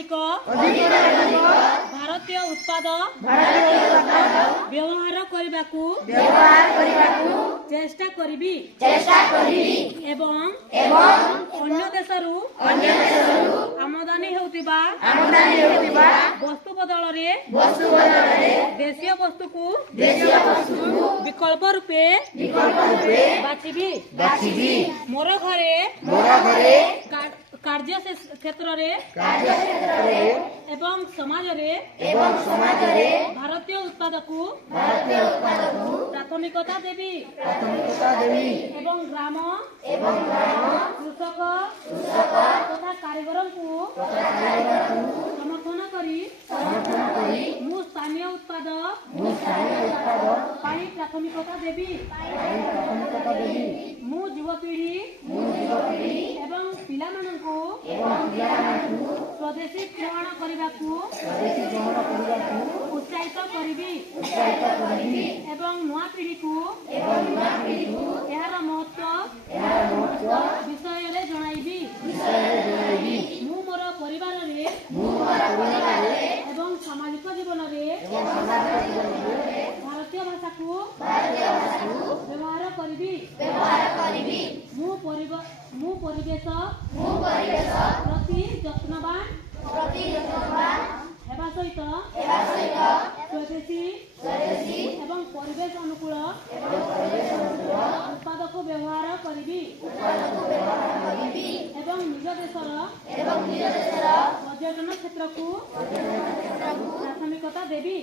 अधिक भारतीय उत्पाद व्यवहार करने को चेष्टा करिबी एवं अन्य देशरू आमदानी होतिबा वस्तु बदल देशीय वस्तु को विकल्प रूपे बाछिबी मोर घरे कार्य क्षेत्र एवं समाज भारतीय उत्पाद को प्राथमिकता देवी एवं ग्राम कृषक तथा कारीगर को समर्थन करी मु स्थानीय उत्पाद प्राथमिकता देवी मु युवपीढ़ी एवं पिला स्वदेशी ग्रहण करने को उत्साहित करी एवं नुआ पीढ़ी को यार महत्व विषय जणाइबी मु मोर परिवार एवं सामाजिक जीवन भारतीय भाषा को व्यवहार करी मु परिवेश प्रति जत्नवान हेबा सहित स्वदेशी एवं परिवेश अनुकूल उत्पाद को व्यवहार करी एवं निज देशर पर्यटन क्षेत्र को प्राथमिकता देवी।